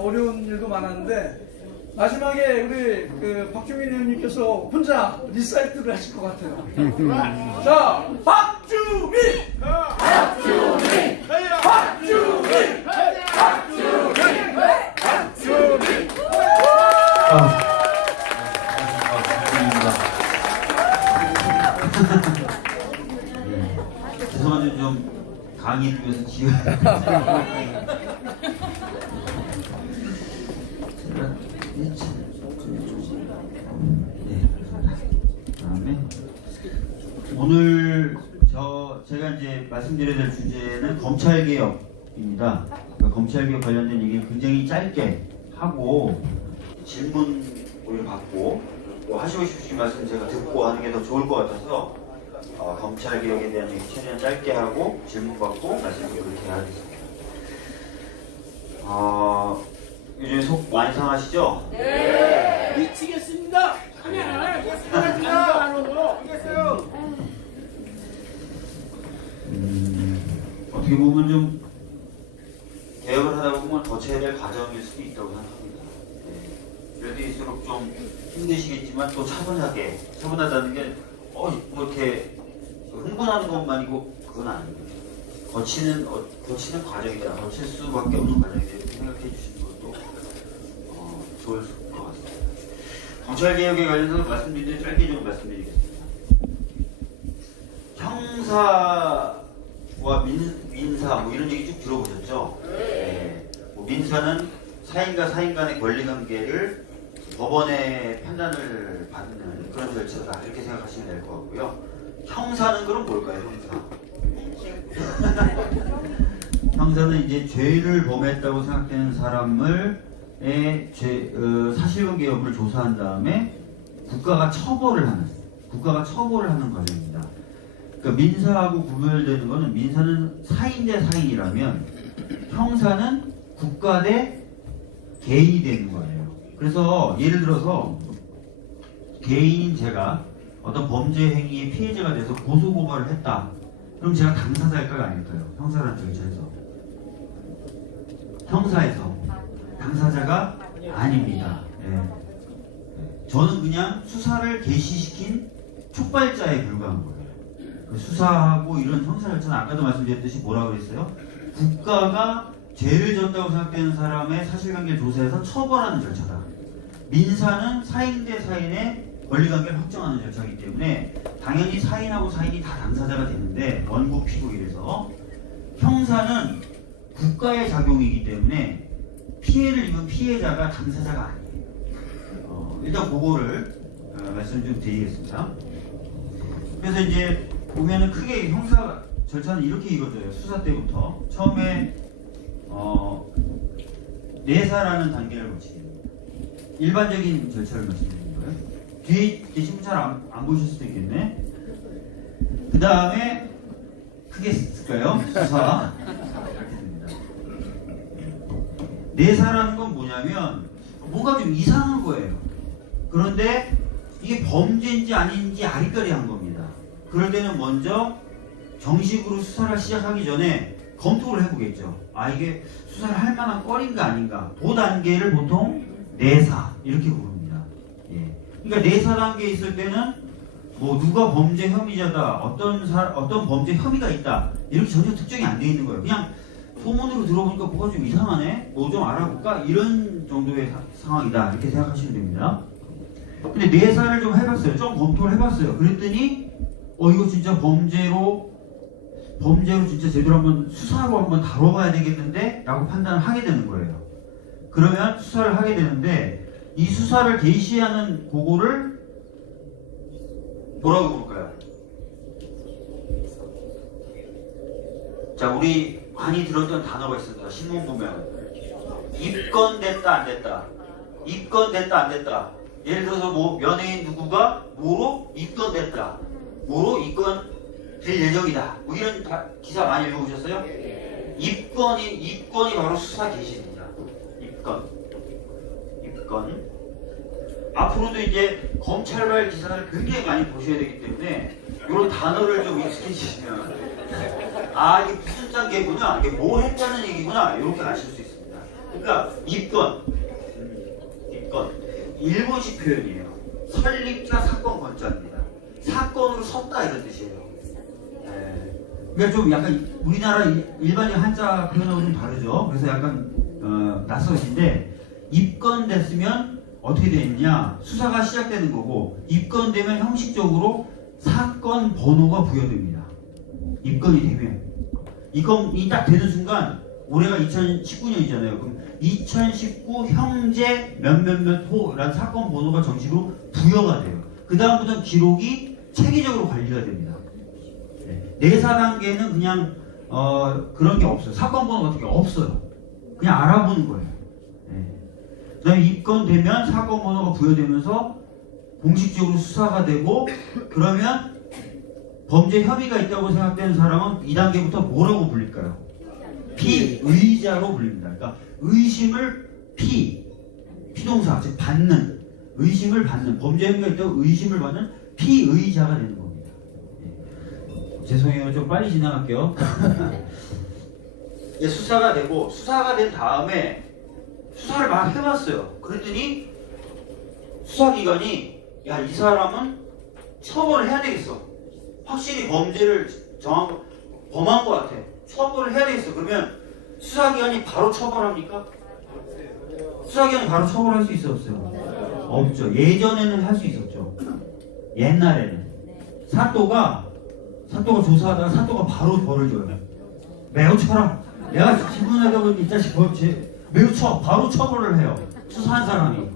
어려운 일도 많았는데 마지막에 우리 그 박주민 의원님께서 혼자 리사이트를 하실 것 같아요. 자, 박주민! 박주민! 박주민! 박주민! 박주민! 죄송한데 좀 강의를 위해서 지금 그다음에 오늘 제가 이제 말씀드려야 될 주제는 검찰개혁입니다. 그러니까 검찰개혁 관련된 얘기를 굉장히 짧게 하고 질문 오히려 받고 또 하시고 싶으신 말씀 제가 듣고 하는 게 더 좋을 것 같아서 검찰개혁에 대한 얘기 최대한 짧게 하고 질문 받고 말씀을 그렇게 하겠습니다. 요즘 속 많이 상하시죠? 네. 미치겠습니다. 알겠어요. 어떻게 보면 좀 개혁을 하다 보면 거쳐야 될 과정일 수도 있다고 생각합니다. 이럴 때일수록 좀 힘드시겠지만 또 차분하다는 게 뭐 이렇게 흥분하는 것만이고 그건 아닙니다. 거치는 과정이다. 거칠 수밖에 없는 과정이다. 이렇게 생각해 주시는 것도 좋을 것 같습니다. 검찰개혁에 관련해서 말씀드리는데 짧게 좀 말씀드리겠습니다. 형사와 민사 뭐 이런 얘기 쭉 들어보셨죠? 네. 민사는 사인과 사인 간의 권리관계를 법원의 판단을 받는 그런 절차다 이렇게 생각하시면 될 것 같고요. 형사는 그럼 뭘까요? 형사는 이제 죄를 범했다고 생각되는 사람을 사실관계 여부를 조사한 다음에 국가가 처벌을 하는 과정입니다. 그러니까 민사하고 구별되는 것은 민사는 사인 대 사인이라면 형사는 국가 대 개인이 되는 거예요. 그래서 예를 들어서 개인인 제가 어떤 범죄 행위의 피해자가 돼서 고소고발을 했다. 그럼 제가 당사자일까요? 아닐까요? 형사라는 절차에서. 형사에서 당사자가 아닙니다. 네. 저는 그냥 수사를 개시시킨 촉발자에 불과한 거예요. 수사하고 이런 형사 절차는 아까도 말씀드렸듯이 뭐라고 그랬어요? 국가가 죄를 졌다고 생각되는 사람의 사실관계를 조사해서 처벌하는 절차다. 민사는 사인 대 사인의 권리관계를 확정하는 절차이기 때문에 당연히 사인하고 사인이 다 당사자가 되는데 원고 피고 이래서 형사는 국가의 작용이기 때문에 피해를 입은 피해자가 당사자가 아니에요. 일단 그거를 말씀 좀 드리겠습니다. 그래서 이제 보면은 크게 형사 절차는 이렇게 이루어져요. 수사 때부터 처음에 내사라는 단계를 거치게 됩니다. 일반적인 절차를 말씀드리는 거예요. 뒤에 계신 분 잘 안 보실 수도 있겠네. 그 다음에 크게 쓸까요? 수사. 이렇게 됩니다. 내사라는 건 뭐냐면 뭔가 좀 이상한 거예요. 그런데 이게 범죄인지 아닌지 아리까리한 겁니다. 그럴 때는 먼저 정식으로 수사를 시작하기 전에 검토를 해보겠죠. 이게 수사를 할 만한 건인가 아닌가. 그 단계를 보통 내사 이렇게 부릅니다. 그러니까 내사 단계에 있을 때는 뭐 누가 범죄 혐의자다, 어떤 범죄 혐의가 있다 이렇게 전혀 특정이 안 돼 있는 거예요. 그냥 소문으로 들어보니까 뭐가 좀 이상하네, 뭐 좀 알아볼까 이런 정도의 상황이다 이렇게 생각하시면 됩니다. 근데 내사를 좀 해봤어요. 좀 검토를 해봤어요. 그랬더니 이거 진짜 범죄로 진짜 제대로 한번 수사로 한번 다뤄봐야 되겠는데 라고 판단을 하게 되는 거예요. 그러면 수사를 하게 되는데 이 수사를 개시하는 그거를 뭐라고 부를까요? 자, 우리 많이 들었던 단어가 있습니다. 신문 보면 입건됐다 안 됐다, 입건됐다 안 됐다. 예를 들어서 뭐 연예인 누구가 뭐로 입건됐다, 뭐로 입건될 예정이다, 뭐 이런 기사 많이 읽어보셨어요? 입건이 바로 수사 개시입니다. 입건. 앞으로도 이제 검찰발 기사를 굉장히 많이 보셔야 되기 때문에 이런 단어를 좀 익숙해지시면 이게 무슨 단계구나, 이게 뭐 했다는 얘기구나 이렇게 아실 수 있습니다. 그러니까 입건 일본식 표현이에요. 설립자 사건 건자입니다. 사건으로 섰다 이런 뜻이에요. 그러니까 좀 약간 우리나라 일반적 한자 표현하고 좀 다르죠. 그래서 약간 낯설으신데 입건됐으면 어떻게 되느냐? 수사가 시작되는 거고 입건되면 형식적으로 사건 번호가 부여됩니다. 입건이 되면 입건이 딱 되는 순간 올해가 2019년이잖아요. 그럼 2019 형제 몇몇몇호라는 사건 번호가 정식으로 부여가 돼요. 그 다음부터는 기록이 체계적으로 관리가 됩니다. 네. 4단계는 그냥 그런 게 없어요. 사건 번호 같은 게 없어요. 그냥 알아보는 거예요. 네. 그 다음에 입건되면 사건 번호가 부여되면서 공식적으로 수사가 되고 그러면 범죄 혐의가 있다고 생각되는 사람은 2단계부터 뭐라고 불릴까요? 피의자로 불립니다. 그러니까 의심을 피동사, 즉 받는, 의심을 받는, 범죄 혐의가 있다고 의심을 받는 피의자가 되는 겁니다. 죄송해요. 좀 빨리 진행할게요. 수사가 되고 수사가 된 다음에 수사를 막 해봤어요. 그랬더니 수사기관이 야, 이 사람은 처벌을 해야 되겠어. 확실히 범죄를 범한 것 같아. 처벌을 해야 되겠어. 그러면 수사기관이 바로 처벌합니까? 수사기관이 바로 처벌할 수 있었어요? 없죠. 예전에는 할 수 있었죠. 옛날에는 사또가 조사하다가 사또가 바로 벌을 줘요. 매우 쳐라. 내가 기분하다 보니 이 자식 매우 바로 처벌을 해요. 수사한 사람이.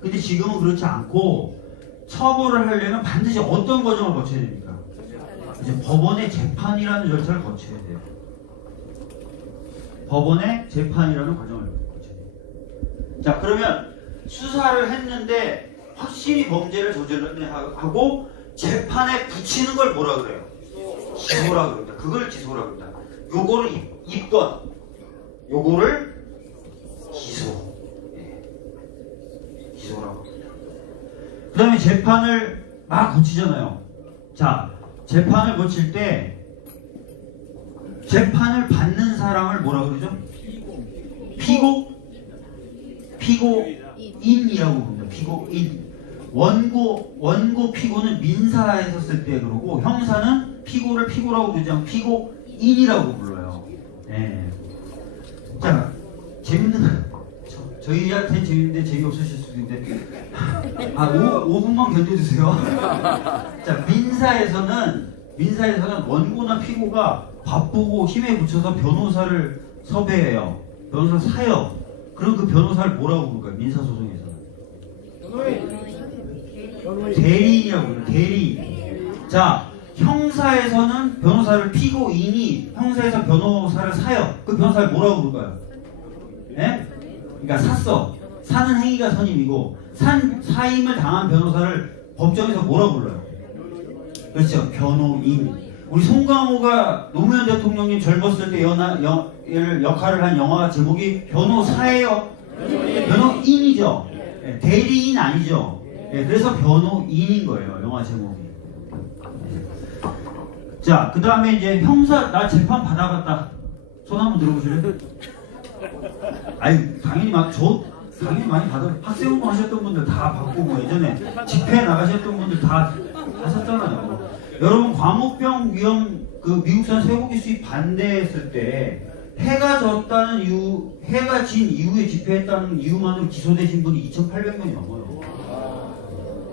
근데 지금은 그렇지 않고 처벌을 하려면 반드시 어떤 과정을 거쳐야 됩니까? 이제 법원의 재판이라는 절차를 거쳐야 돼요. 법원의 재판이라는 과정을 거쳐야 돼요. 자, 그러면 수사를 했는데 확실히 범죄를 저질렀네 하고 재판에 붙이는 걸 뭐라 그래요? 기소라 그럽니다. 그걸 기소라 그럽니다. 요거를 입건, 요거를 기소. 기소라고 합니다. 그 다음에 재판을 막 거치잖아요. 자, 재판을 거칠 때 재판을 받는 사람을 뭐라 그러죠? 피고인이라고 부릅니다. 피고인. 원고 피고는 민사에서 쓸 때 그러고 형사는 피고를 피고라고 부르지 않고 피고인이라고 불러요. 네. 자, 재밌는 저희한테 재밌는데 재미없으실 수도 있는데 5분만 견뎌주세요. 자, 민사에서는 원고나 피고가 바쁘고 힘에 부쳐서 변호사를 섭외해요. 변호사를 사요. 그럼 그 변호사를 뭐라고 부를까요? 민사소송에서는 대리인이라고 불러요. 대리인. 자, 형사에서는 변호사를 피고인이 형사에서 변호사를 사요. 그 변호사를 뭐라고 부를까요? 네? 그러니까 샀어. 사는 행위가 선임이고 사임을 당한 변호사를 법정에서 뭐라고 불러요? 그렇죠. 변호인. 우리 송강호가 노무현 대통령님 젊었을 때 역할을 한 영화 제목이 변호사예요. 변호인이죠. 네, 대리인 아니죠. 네, 그래서 변호인인 거예요. 영화 제목이. 자, 그 다음에 이제 형사, 나 재판 받아봤다. 손 한번 들어보실래요? 아니, 당연히 많이 받아. 학생운동 하셨던 분들 다 받고, 뭐 예전에 집회 나가셨던 분들 다 하셨잖아요. 여러분, 광우병 위험, 미국산 쇠고기 수입 반대했을 때, 해가 진 이후에 집회했다는 이유만으로 기소되신 분이 2,800명이 넘어요.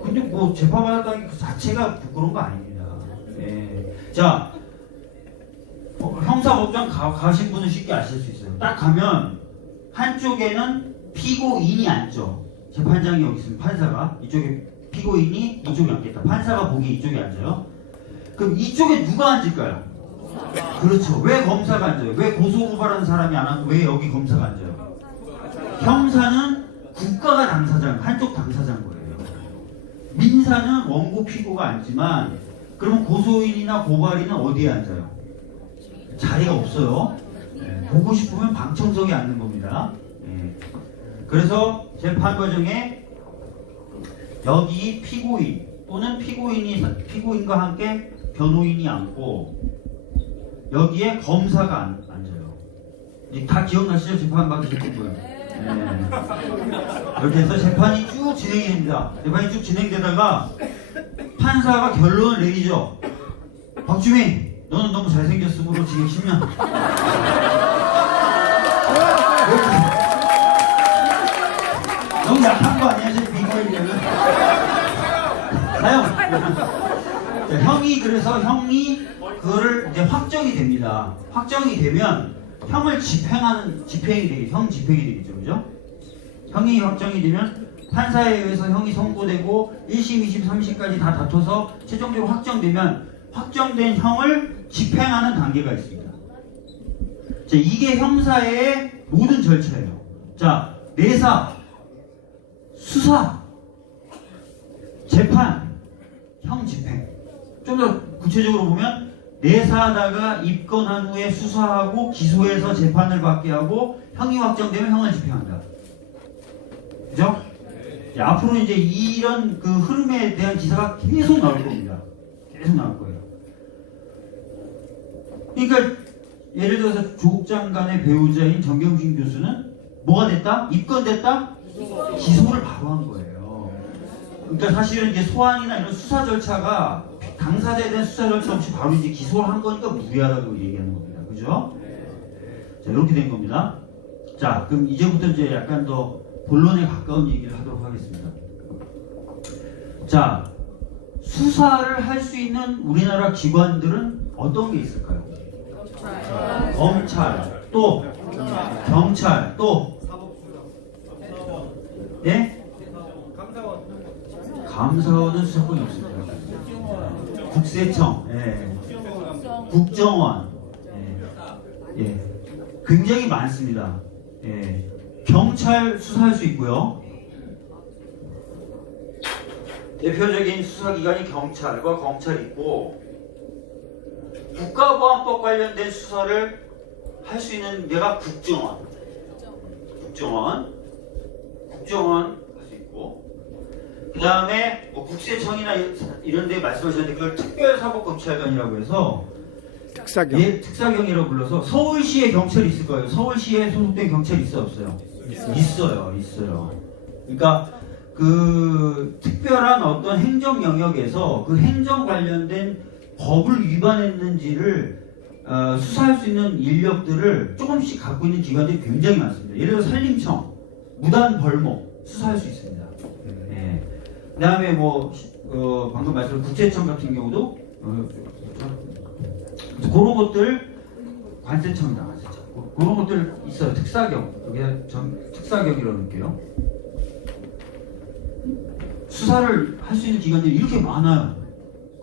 근데 뭐, 재판받았다는 그 자체가 부끄러운 거 아닙니다. 네. 자, 형사법정 가신 분은 쉽게 아실 수 있어요. 딱 가면, 한쪽에는 피고인이 앉죠. 재판장이 여기 있으면 판사가 이쪽에 피고인이 이쪽에 앉겠다. 판사가 보기에 이쪽에 앉아요. 그럼 이쪽에 누가 앉을까요? 그렇죠. 왜 검사가 앉아요? 왜 고소고발하는 사람이 안 앉고 왜 여기 검사가 앉아요? 형사는 국가가 당사자인 한쪽 당사자인 거예요. 민사는 원고 피고가 앉지만 그러면 고소인이나 고발인은 어디에 앉아요? 자리가 없어요. 보고 싶으면 방청석에 앉는 겁니다. 그래서 재판 과정에 여기 피고인 또는 피고인과 함께 변호인이 앉고 여기에 검사가 앉아요. 다 기억나시죠? 재판 받으셨던 거예요. 이렇게 해서 재판이 쭉 진행이 됩니다. 재판이 쭉 진행되다가 판사가 결론을 내리죠. 박주민, 너는 너무 잘생겼으므로 징역 10년. 너무 약한 거 아니야, 지금 미국에 비하면? 사형. 그래서 형이 그거를 이제 확정이 됩니다. 확정이 되면 형을 집행이 되겠죠. 형 집행이 되겠죠, 그죠? 형이 확정이 되면 판사에 의해서 형이 선고되고 1심, 2심, 3심까지 다 다퉈서 최종적으로 확정되면 확정된 형을 집행하는 단계가 있습니다. 자, 이게 형사의 모든 절차예요. 자, 내사, 수사, 재판, 형 집행. 좀 더 구체적으로 보면 내사하다가 입건한 후에 수사하고 기소해서 재판을 받게 하고 형이 확정되면 형을 집행한다. 그죠? 자, 앞으로 이제 이런 그 흐름에 대한 기사가 계속 나올 겁니다. 계속 나올 거예요. 그러니까 예를 들어서 조국 장관의 배우자인 정경심 교수는 뭐가 됐다? 입건됐다? 기소를 바로 한 거예요. 그러니까 사실은 이제 소환이나 이런 수사 절차가 당사자에 대한 수사 절차 없이 바로 이제 기소를 한 거니까 무리하다고 얘기하는 겁니다. 그죠? 자, 이렇게 된 겁니다. 자, 그럼 이제부터 이제 약간 더 본론에 가까운 얘기를 하도록 하겠습니다. 자, 수사를 할 수 있는 우리나라 기관들은 어떤 게 있을까요? 검찰, 또 경찰, 또 예? 감사원은 수사권이 없습니다. 국세청, 예. 국정원, 예. 굉장히 많습니다. 예. 경찰 수사할 수 있고요. 대표적인 수사기관이 경찰과 검찰이 있고, 국가보안법 관련된 수사를 할 수 있는 데가 국정원 할 수 있고, 그 다음에 뭐 국세청이나 이런 데 말씀하셨는데 그걸 특별사법검찰관이라고 해서 특사경. 예, 특사경이라고 불러서 서울시에 경찰이 있을 거예요. 서울시에 소속된 경찰이 있어요, 없어요? 있어요. 그러니까 그 특별한 어떤 행정 영역에서 그 행정 관련된 법을 위반했는지를 수사할 수 있는 인력들을 조금씩 갖고 있는 기관들이 굉장히 많습니다. 예를 들어 산림청, 무단 벌목 수사할 수 있습니다. 예. 그 다음에 뭐 방금 말씀드린 국세청 같은 경우도 그런 것들, 관세청이다, 관세청. 그런 것들 있어요. 특사경, 여기 특사경이라고 할게요. 수사를 할 수 있는 기관들이 이렇게 많아요.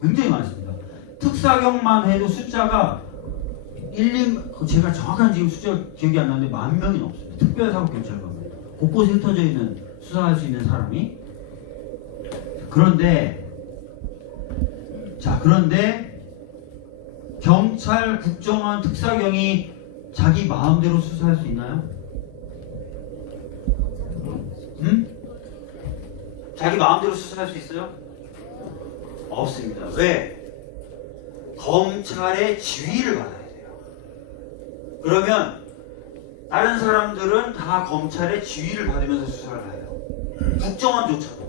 굉장히 많습니다. 특사경만 해도 숫자가 제가 정확한 지금 숫자 기억이 안 나는데 10,000명이 넘습니다. 특별사법경찰관 곳곳에 흩어져 있는 수사할 수 있는 사람이. 그런데 경찰, 국정원, 특사경이 자기 마음대로 수사할 수 있나요? 응? 자기 마음대로 수사할 수 있어요? 없습니다. 왜? 검찰의 지휘를 받아야 돼요. 그러면 다른 사람들은 다 검찰의 지휘를 받으면서 수사를 해요. 국정원조차도.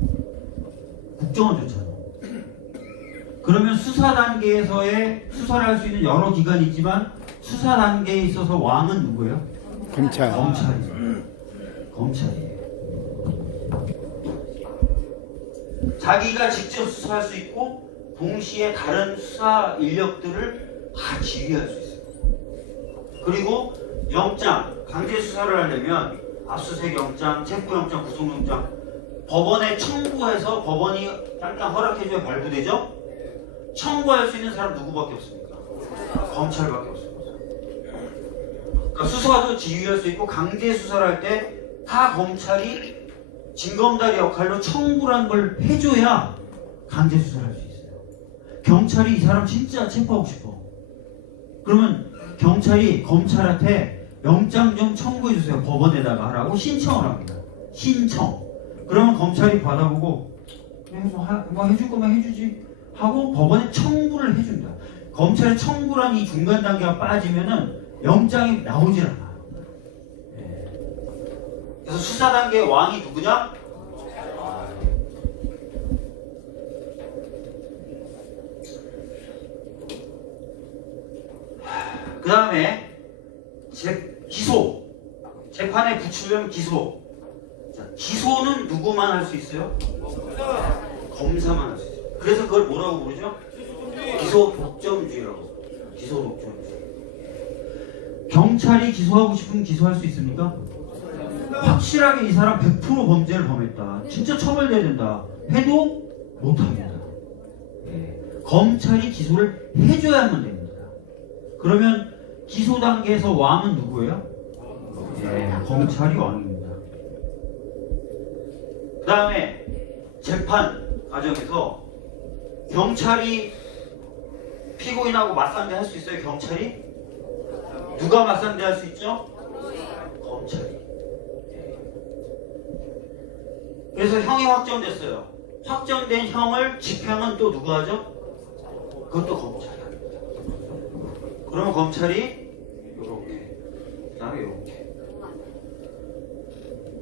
그러면 수사 단계에서의 수사를 할 수 있는 여러 기관이 있지만 수사 단계에 있어서 왕은 누구예요? 검찰. 검찰이에요. 자기가 직접 수사할 수 있고 동시에 다른 수사 인력들을 다 지휘할 수 있어요. 그리고 영장, 강제 수사를 하려면 압수수색 영장, 체포영장, 구속영장 법원에 청구해서 법원이 잠깐 허락해줘야 발부되죠? 청구할 수 있는 사람 누구밖에 없습니까? 검찰밖에 없습니다. 그러니까 수사도 지휘할 수 있고 강제 수사를 할 때 다 검찰이 징검다리 역할로 청구라는 걸 해줘야 강제 수사를 할 수 있어요. 경찰이 이 사람 진짜 체포하고 싶어. 그러면 경찰이 검찰한테 영장 좀 청구해주세요. 법원에다가 하라고 신청을 합니다. 신청. 그러면 검찰이 받아보고 뭐 해줄 거면 해주지 하고 법원에 청구를 해줍니다. 검찰의 청구란 이 중간 단계가 빠지면은 영장이 나오질 않아요. 그래서 수사 단계 왕이 누구냐? 그 다음에 기소. 재판에 붙이려면 기소. 자, 기소는 누구만 할 수 있어요? 검사만 할 수 있어요. 그래서 그걸 뭐라고 부르죠? 기소 독점주의라고. 기소 독점주의. 경찰이 기소하고 싶으면 기소할 수 있습니까? 확실하게 이 사람 100% 범죄를 범했다, 진짜 처벌돼야 된다 해도 못합니다. 검찰이 기소를 해줘야만 됩니다. 그러면 기소 단계에서 왕은 누구예요? 검찰이 왕입니다. 그 다음에 재판 과정에서 경찰이 피고인하고 맞상대 할 수 있어요? 경찰이? 누가 맞상대 할 수 있죠? 검찰이. 그래서 형이 확정됐어요. 확정된 형을 집행은 또 누가 하죠? 그것도 검찰이 합니다. 그러면 검찰이 요렇게, 그 다음에 요렇게.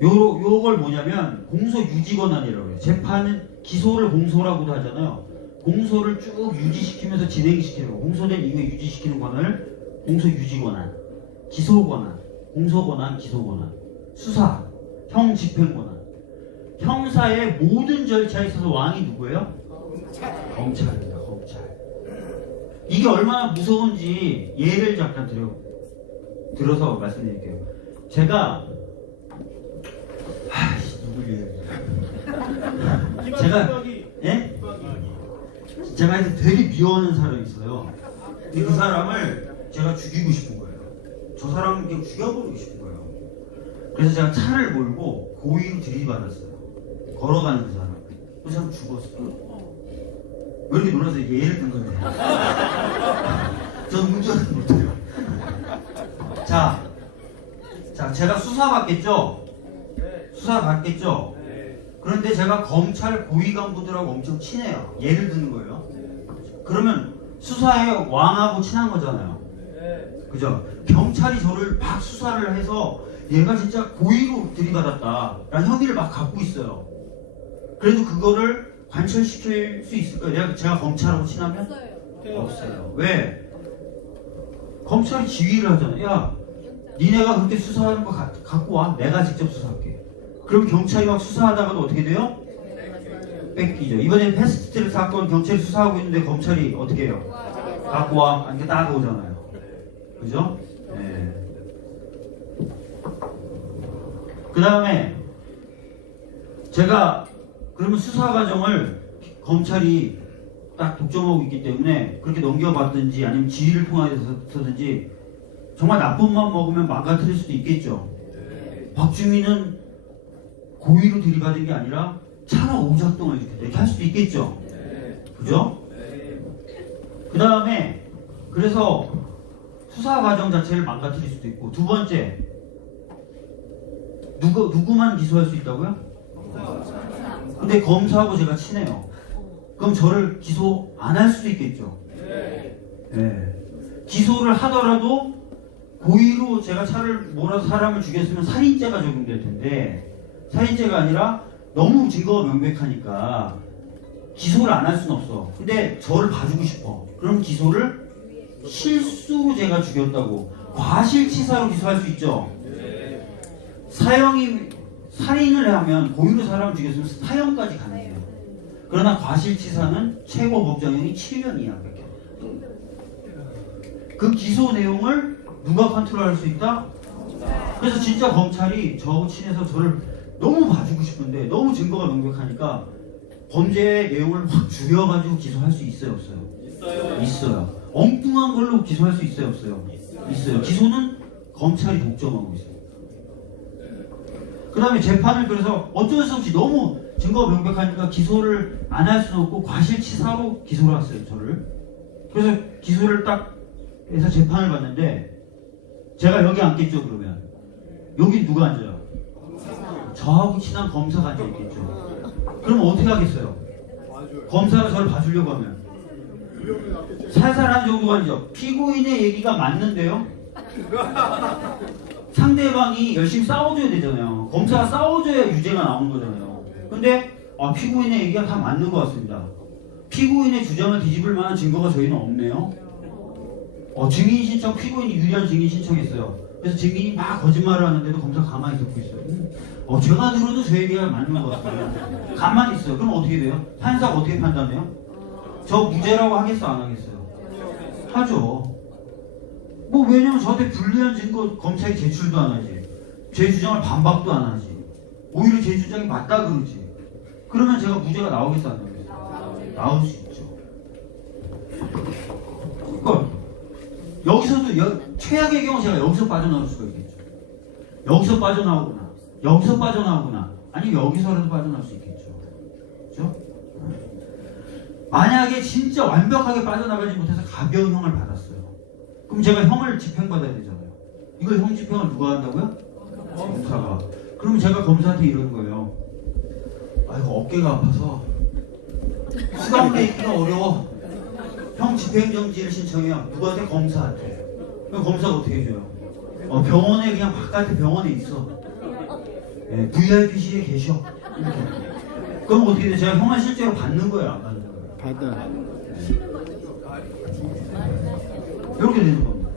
요걸 뭐냐면 공소유지권한이라고 해요. 재판은 기소를 공소라고도 하잖아요. 공소를 쭉 유지시키면서 진행시키는 거. 공소된 이후에 유지시키는 권한을 공소유지권한, 기소권한, 공소권한, 기소권한, 수사, 형 집행권한. 형사의 모든 절차에 있어서 왕이 누구예요? 검찰입니다. 검찰. 이게 얼마나 무서운지 예를 잠깐 들어서 말씀드릴게요. 제가 누굴 제가 되게 미워하는 사람이 있어요. 근데 그 사람을 제가 죽이고 싶은 거예요. 저 사람을 그냥 죽여버리고 싶은 거예요. 그래서 제가 차를 몰고 고의로 들이받았어요. 걸어가는 그 사람. 그 사람 죽었어. 왜 이렇게 놀라서 예를 든 건데. 저는 운전은 못해요. 자, 제가 수사받겠죠? 수사받겠죠? 그런데 제가 검찰 고위 간부들하고 엄청 친해요. 예를 드는 거예요. 그러면 수사의 왕하고 친한 거잖아요. 그죠? 경찰이 저를 막 수사를 해서 얘가 진짜 고의로 들이받았다 라는 혐의를 막 갖고 있어요. 그래도 그거를 관철시킬 수 있을까요? 제가 검찰하고 친하면? 없어요. 왜? 검찰이 지휘를 하잖아요. 야, 니네가 그렇게 수사하는 거 갖고 와. 내가 직접 수사할게. 그럼 경찰이 막 수사하다가도 어떻게 돼요? 뺏기죠. 이번에 패스트트랙 사건 경찰이 수사하고 있는데 검찰이 어떻게 해요? 갖고 와. 이렇게 따라오잖아요. 그죠? 네. 그 다음에 제가 그러면 수사 과정을 검찰이 딱 독점하고 있기 때문에 그렇게 넘겨봤든지 아니면 지휘를 통해서든지 정말 나쁜 맘 먹으면 망가뜨릴 수도 있겠죠. 박주민은 고의로 들이받은 게 아니라 차가 오작동을 이렇게 할 수도 있겠죠. 그죠? 그 다음에 그래서 수사 과정 자체를 망가뜨릴 수도 있고, 두 번째 누구만 기소할 수 있다고요? 근데 검사하고 제가 친해요. 그럼 저를 기소 안 할 수도 있겠죠. 네. 기소를 하더라도 고의로 제가 차를 몰아서 사람을 죽였으면 살인죄가 적용될 텐데 살인죄가 아니라 너무 증거가 명백하니까 기소를 안 할 수는 없어. 근데 저를 봐주고 싶어. 그럼 기소를 실수로 제가 죽였다고 과실치사로 기소할 수 있죠. 사형이 살인을 하면 고의로 사람을 죽였으면 사형까지 가능해요. 그러나 과실치사는 최고 법정형이 7년 이하밖에. 그 기소 내용을 누가 컨트롤할 수 있다? 그래서 진짜 검찰이 저하고 친해서 저를 너무 봐주고 싶은데 너무 증거가 명백하니까 범죄의 내용을 확 줄여가지고 기소할 수 있어요, 없어요? 있어요. 엉뚱한 걸로 기소할 수 있어요, 없어요? 있어요. 기소는 검찰이 독점하고 있어요. 그 다음에 재판을 그래서 어쩔 수 없이 너무 증거가 명백하니까 기소를 안 할 수는 없고 과실치사로 기소를 했어요, 저를. 그래서 기소를 딱 해서 재판을 받는데 제가 여기 앉겠죠, 그러면. 여기 누가 앉아요? 저하고 친한 검사가 앉아있겠죠. 그럼 어떻게 하겠어요? 검사가 저를 봐주려고 하면 살살한 정도가 아니죠. 피고인의 얘기가 맞는데요? 상대방이 열심히 싸워줘야 되잖아요. 검사가 싸워줘야 유죄가 나오는 거잖아요. 근데 피고인의 얘기가 다 맞는 것 같습니다. 피고인의 주장을 뒤집을 만한 증거가 저희는 없네요. 증인 신청, 피고인이 유리한 증인 신청했어요. 그래서 증인이 막 거짓말을 하는데도 검사가 가만히 듣고 있어요. 제가 들어도 저 얘기가 맞는 것 같아요. 가만히 있어요. 그럼 어떻게 돼요? 판사가 어떻게 판단해요? 저 무죄라고 하겠어, 안 하겠어요? 하죠. 왜냐면 저한테 불리한 증거 검찰이 제출도 안 하지. 제 주장을 반박도 안 하지. 오히려 제 주장이 맞다 그러지. 그러면 제가 무죄가 나오겠어, 안 나오겠어요? 나올 수 있죠. 그러니까 여기서도 최악의 경우 제가 여기서 빠져나올 수가 있겠죠. 여기서 빠져나오거나 여기서 빠져나오거나 아니면 여기서라도 빠져나올 수 있겠죠. 그렇죠? 만약에 진짜 완벽하게 빠져나가지 못해서 가벼운 형을 받았어요. 그럼 제가 형을 집행받아야 되잖아요. 이걸 형 집행을 누가 한다고요? 검사가. 그럼 제가 검사한테 이러는 거예요. 이거 어깨가 아파서 수감 내기가 어려워. 형 집행정지를 신청해요. 누구한테? 검사한테. 그럼 검사가 어떻게 해줘요? 병원에 그냥 바깥에 병원에 있어. VIP실에 계셔. 이렇게. 그럼 어떻게 돼? 제가 형을 실제로 받는 거예요, 안 받는 거예요? 받아. 이렇게 되는 겁니다.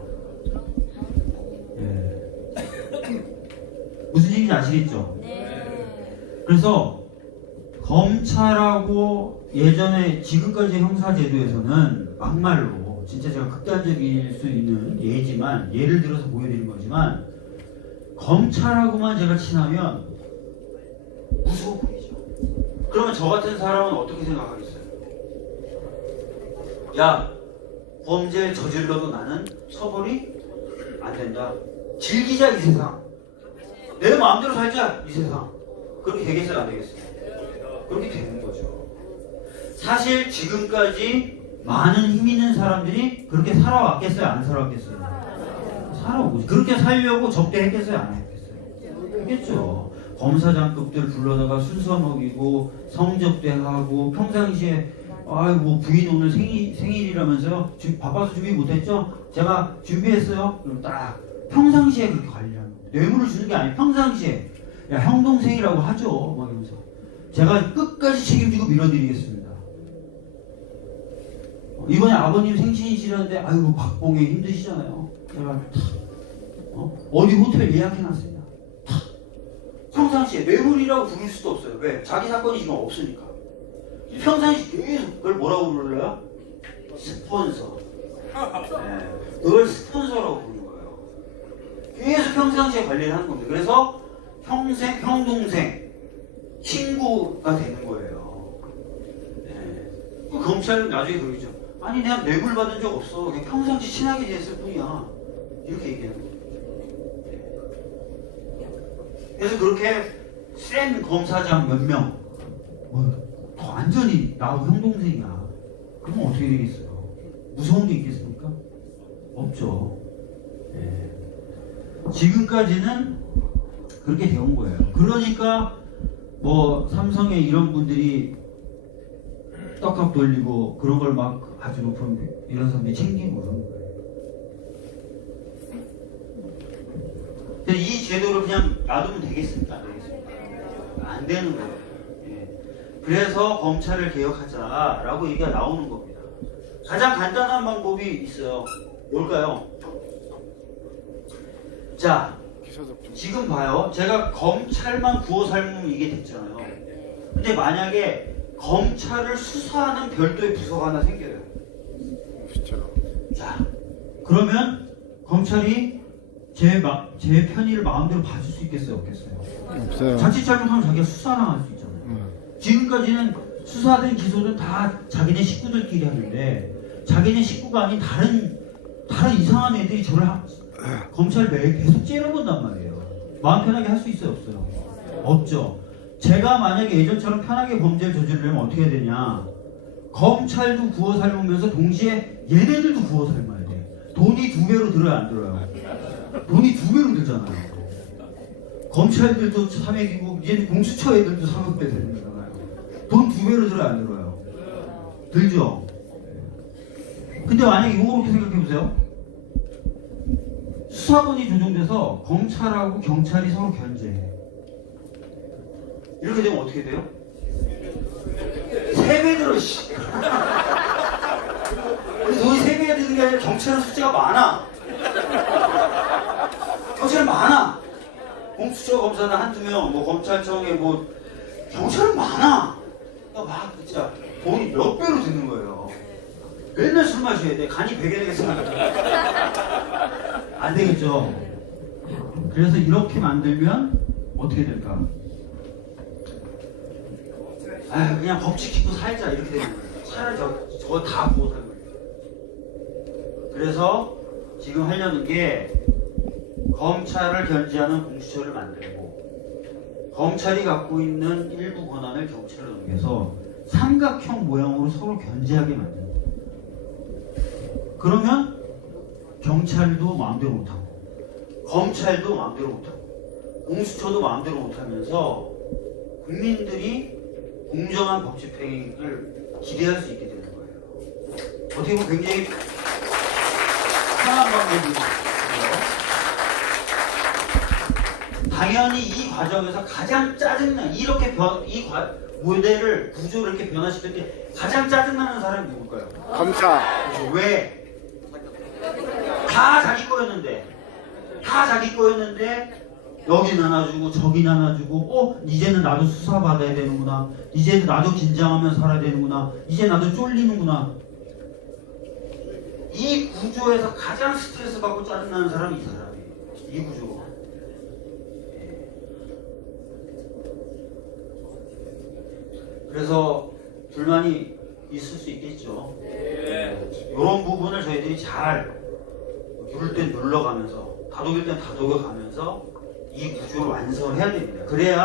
무슨 얘기인지 아시겠죠? 그래서 검찰하고 예전에 지금까지 형사제도에서는 막말로 진짜 제가 극단적일 수 있는 예지만 예를 들어서 보여드린 거지만 검찰하고만 제가 친하면 무서워 보이죠. 그러면 저 같은 사람은 어떻게 생각하겠어요? 야, 범죄 저질러도 나는 처벌이 안 된다. 즐기자 이 세상. 내 마음대로 살자 이 세상. 그렇게 되겠어요, 안 되겠어요? 그렇게 되는 거죠. 사실 지금까지 많은 힘 있는 사람들이 그렇게 살아왔겠어요, 안 살아왔겠어요? 살아오고 그렇게 살려고 접대했겠어요, 안 했겠어요? 했겠죠. 검사장급들 불러다가 순서 먹이고 성접대하고 평상시에 부인 오늘 생일이라면서요? 바빠서 준비 못했죠? 제가 준비했어요. 그럼 딱 평상시에 그렇게 관리하는 거예요. 뇌물을 주는 게 아니에요. 평상시에 야, 형 동생이라고 하죠. 막 이러면서 제가 끝까지 책임지고 밀어드리겠습니다. 이번에 아버님 생신이시라는데 아이고 박봉에 힘드시잖아요. 제가 어디 호텔 예약해놨습니다. 평상시에 뇌물이라고 부를 수도 없어요. 왜? 자기 사건이 지금 없으니까. 평상시 계속 그걸 뭐라고 불러요? 스폰서. 그걸 스폰서라고 부르는 거예요. 계속 평상시에 관리를 하는 겁니다. 그래서 형 동생, 친구가 되는 거예요. 검찰은 나중에 그러죠. 아니 내가 뇌물 받은 적 없어. 그냥 평상시 친하게 지냈을 뿐이야. 이렇게 얘기하는 거예요. 그래서 그렇게 센 검사장 몇 명, 완전히 나하고 형 동생이야. 그럼 어떻게 되겠어요? 무서운 게 있겠습니까? 없죠. 지금까지는 그렇게 되온 거예요. 그러니까 삼성에 이런 분들이 떡값 돌리고 그런 걸 막 아주 높은 이런 사람들이 챙기고 그런 거예요. 이 제도를 그냥 놔두면 되겠습니까? 안 되겠습니까? 안 되는 거예요. 그래서 검찰을 개혁하자라고 얘기가 나오는 겁니다. 가장 간단한 방법이 있어요. 뭘까요? 자, 지금 봐요. 제가 검찰만 구워 삶으면 이게 됐잖아요. 근데 만약에 검찰을 수사하는 별도의 부서가 하나 생겨요. 자, 그러면 검찰이 제 편의를 마음대로 봐줄 수 있겠어요, 없겠어요? 없어요. 자칫 잘못하면 자기가 수사나 할 수 있잖아요. 지금까지는 수사든 기소든 다 자기네 식구들끼리 하는데 자기네 식구가 아닌 다른 이상한 애들이 저를 검찰 매일 계속 째려본단 말이에요. 마음 편하게 할 수 있어요, 없어요? 없죠. 제가 만약에 예전처럼 편하게 범죄를 저지르려면 어떻게 해야 되냐? 검찰도 구워 삶으면서 동시에 얘네들도 구워 삶아야 돼. 돈이 2배로 들어야 안 들어요? 돈이 2배로 들잖아요. 검찰들도 300이고 이제 공수처 애들도 300배 되는 거잖아요. 돈 2배로 들어야 안 들어요? 들죠? 근데 만약에 이거 그렇게 생각해보세요. 수사권이 조정돼서 검찰하고 경찰이 서로 견제해. 이렇게 되면 어떻게 돼요? 3배 들어, 씨. 근데 돈이 3배가 되는 게 아니라 경찰은 숫자가 많아. 경찰은 많아. 공수처 검사는 한두 명, 뭐 검찰청에 뭐 경찰은 많아. 그러니까 막 진짜 돈이 몇 배로 드는 거예요. 맨날 술 마셔야 돼. 간이 베게 되겠어. 안 되겠죠. 그래서 이렇게 만들면 어떻게 될까? 아, 그냥 법 지키고 살자 이렇게 되는 거예요. 차라리 저거 다 보고 살고. 그래서 지금 하려는 게 검찰을 견제하는 공수처를 만들고 검찰이 갖고 있는 일부 권한을 경찰에 넘겨서 삼각형 모양으로 서로 견제하게 만드는 거예요. 그러면 경찰도 마음대로 못하고 검찰도 마음대로 못하고 공수처도 마음대로 못하면서 국민들이 공정한 법 집행을 기대할 수 있게 되는 거예요. 어떻게 보면 굉장히 편한 방법이죠. 당연히 이 과정에서 가장 짜증나 이렇게 모델을 구조를 이렇게 변화시킬 때 가장 짜증나는 사람이 누굴까요? 검사. 그렇죠. 왜? 다 자기 거였는데 여기 나눠주고 저기 나눠주고 이제는 나도 수사받아야 되는구나, 이제는 나도 긴장하면 살아야 되는구나, 이제 나도 쫄리는구나. 이 구조에서 가장 스트레스 받고 짜증나는 사람이 이 사람이에요. 이 구조. 그래서 불만이 있을 수 있겠죠. 이런 부분을 저희들이 잘 누를 땐 눌러가면서 다독일 땐 다독여가면서 이 구조를 완성을 해야 됩니다. 그래야